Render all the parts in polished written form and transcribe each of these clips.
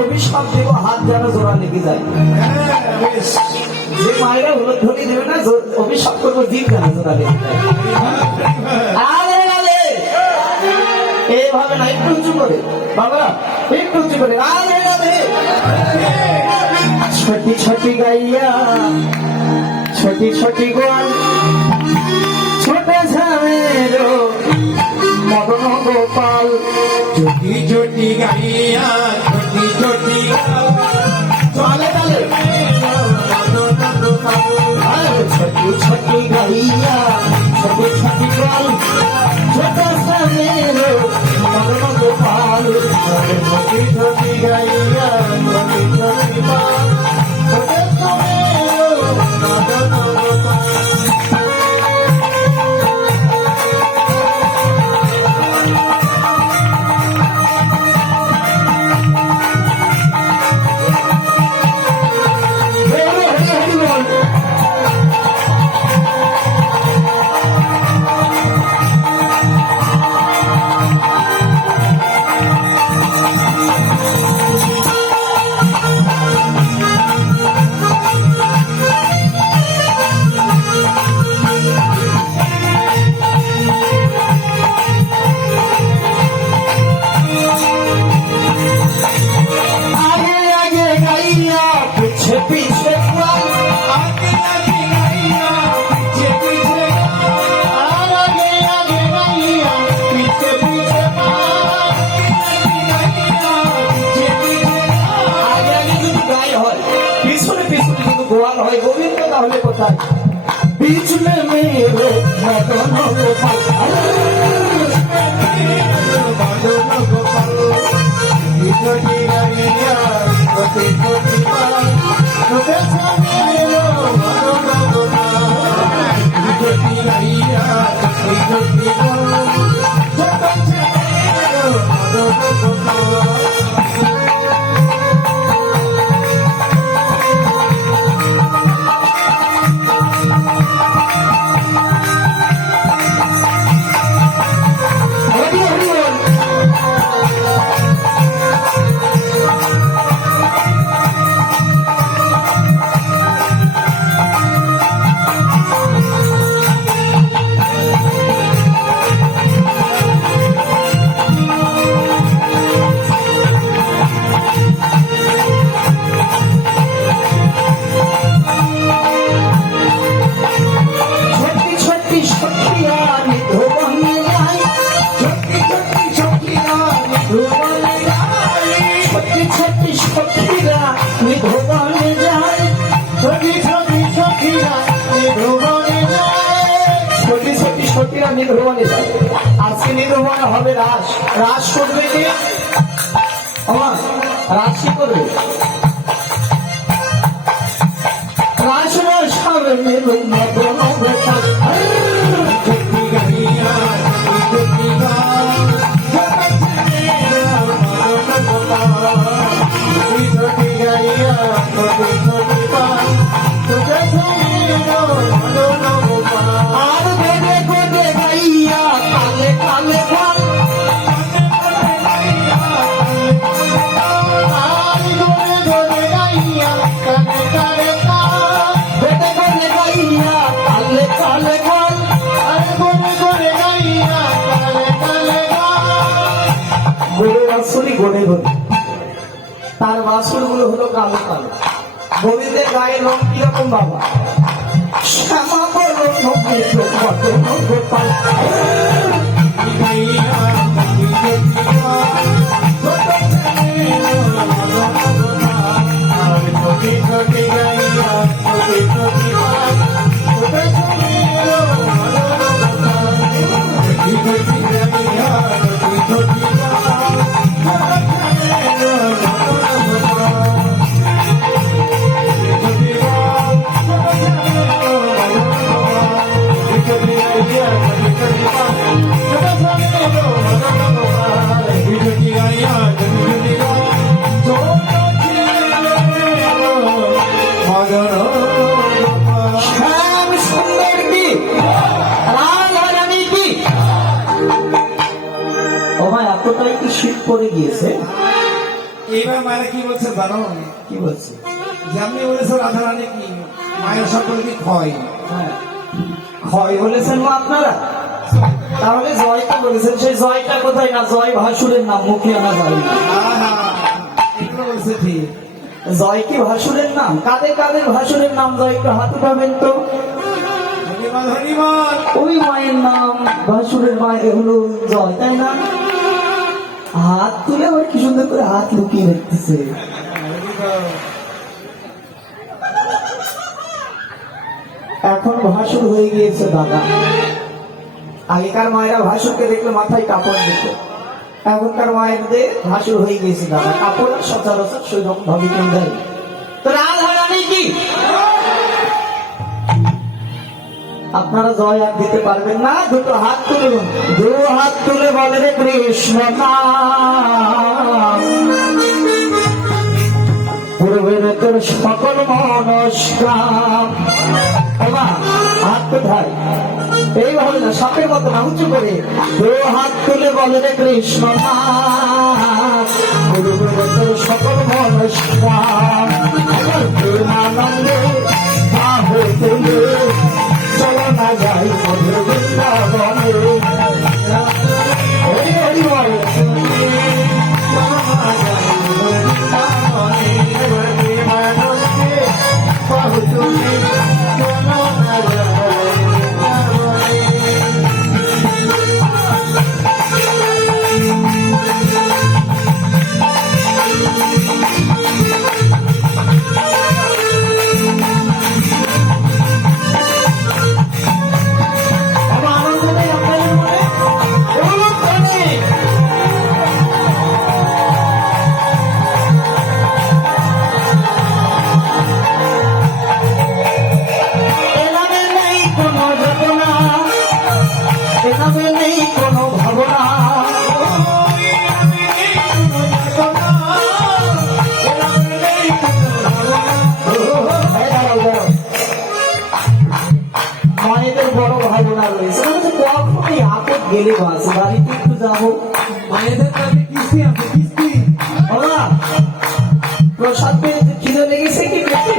অভিশাপ দেব, হাত যেন জোড়া লেগে যায়। যে মায়েরা হলুদ ধরি দেবে না, অভিশাপ করবো দিন যেন জোড়া লেগে যায়। এইভাবে না, একটু উঁচু করে বাবা, একটু উঁচু করে। ছোটি ছোটি গাইয়া ছোটি ছোটি গোয়াল ছোট ঝামের মদন গোপাল। ছোটি ছোটি গাইয়া ছোটি ছোটি চলে চলে ছোটি ছোটি গাইয়া ছোটি ছোটি গোয়াল ছোট ঝামের মদন গোপাল। ছোটি ছোটি গাইয়া ছোটি ছোটি গাল ছোট ঝামের মদন গোপাল। बीच में मेरे मदन गोपाल मदन गोपाल। छोटी गाइया छोटी छोटी गाल छोट ঝামের মদন গোপাল। छोटी गाइया छोटी छोटी गाल छोट ঝামের मदन गोपाल। আজকে নির্ভর হবে রাস। রাস করবে কি আমার রাশি করবে রাস রাস হবে মদন গোপাল। छोटी गाइया छोटी गाल छोट ঝামের मदन गोपाल। छोटी गाइया छोटी छोटी गाल छोट ঝামের मदन गोपाल। আর বেড়ে গোদে গাইয়া কালে কালে ভাল গড়ে গড়ে তার বাসুর গুলো হলো কালো কালো। বলিদের গায়ের রং কিরকম বাবা? শ্যামা বলো গোপাল। छोटी छोटी गाइया छोटी छोटी गाल छोट ঝামের मदन गोपाल। छोटी छोटी गाइया छोटी छोटी गाल छोट ঝামের मदन गोपाल। छोटी गाल छोट ঝামের मदन गोपाल। छोटी गाइया छोटी छोटी गाल छोट ঝামের এতটাই কি শীত পড়ে গিয়েছে? এইবার মায়েরা কি বলছে জানো? কি বলছে? যেমনি বলেছে রাধা রানী কি মায়ের সকলে কি ক্ষয়। হ্যাঁ, ক্ষয় বলেছেন মা আপনারা? তাহলে জয়টা বলেছেন, সেই জয়টা কোথায়? না, জয় ভাসুরের নাম, মুখে আনা যায় না। এগুলো বলছে ঠিক। জয় কি ভাসুরের নাম? কাদের কাদের ভাসুরের নাম জয়? একটু হাত উঠাবেন তো। হরিবল হরিবল। ওই মায়ের নাম ভাসুরের মায়ের হলো জয়, তাই না? হাত তুলে আবার কি সুন্দর করে হাত লুকিয়ে রাখতেছে। এখন ভাসুর হয়ে গিয়েছে দাদা। আগেকার মায়েরা ভাসুরকে দেখলে মাথায় কাপড় দিত, এখনকার মায়েরদের ভাসুর হয়ে গিয়েছে দাদা, কাপড় আর সচরাচর সেই রকম ভাবে কেউ দেয়। তো রাধা রানী কি আপনারা জয় আর দিতে পারবেন না? দুটো হাত তুলুন, দু হাত তুলে বলে রে কৃষ্ণ নাম, পূর্বের তোর সকল মনস্কাম। হাত কোথায়? এইভাবে না, সাপের মতো না, উঁচু করে দু হাত তুলে বলে রে কৃষ্ণ নাম, পূর্বের তোর সকল মনস্কাম। প্রেমানন্দে বাহু তুলে চলো না যাই মধুর বৃন্দাবনে। হরি হরি বল। মায়েদের বড় ভাবনা রয়েছে, কখনই আপদ গেলে বাস বাড়িতে একটু যাবো। মায়েদের কাছে কিস্তি আছে, কিস্তি। বাবা প্রসাদ পেয়ে খিদে লেগেছে কি পেটে?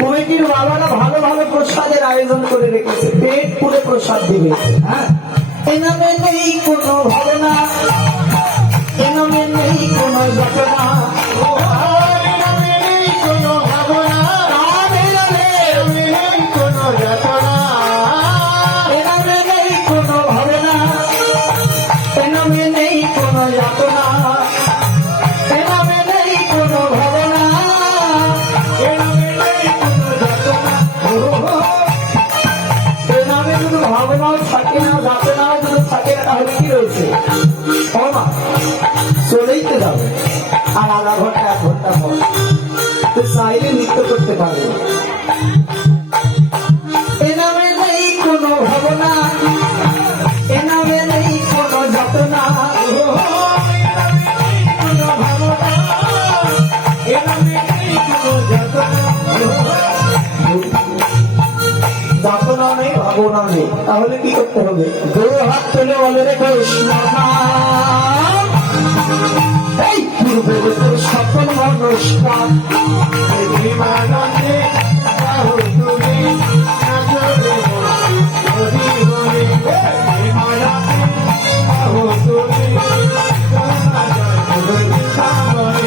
কমিটির বাবারা ভালো ভালো প্রসাদের আয়োজন করে রেখেছে, পেট পুরে প্রসাদ দিবে। হ্যাঁ, এ নামে নেই কোনো ভাবনা, এ নামে নেই কোনো ঘটনা, ভাবনাও থাকে না, যাতে না যদি থাকে না, তাহলে কি রয়েছে? চলেই তো যাবে, আর আধা ঘন্টা 1 ঘন্টা পর তো চাইলে নৃত্য করতে পারবে। এ নামে নেই কোনো ভাবনা, এ নামে নেই কোনো যাতনা, যাতনা নেই, ভাবনা নেই, তাহলে কি করতে হবে? দু হাত তুলে বলে রে কৃষ্ণ নাম, এই পূর্বের তোর সকল মনস্কাম। প্রেমানন্দে বাহু তুলে নাচরে হরি হরি। প্রেমানন্দে বাহু তুলে চলো না যাই মধুর বৃন্দাবনে।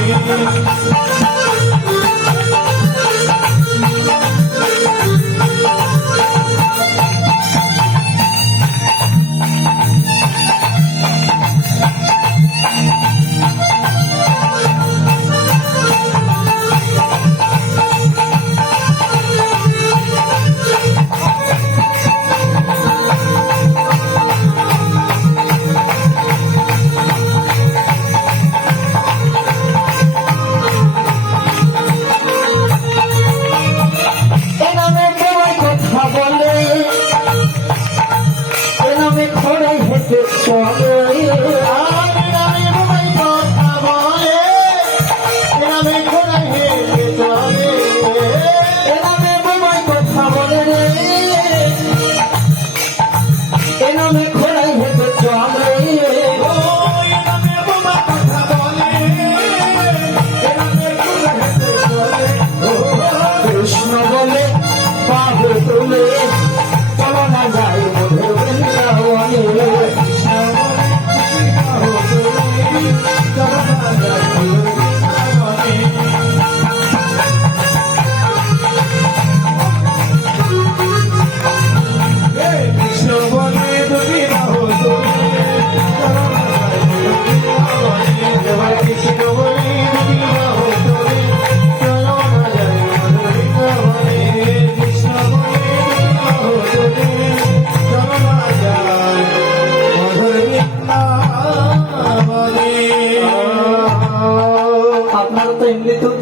আপনারা তো এমনিতেও তো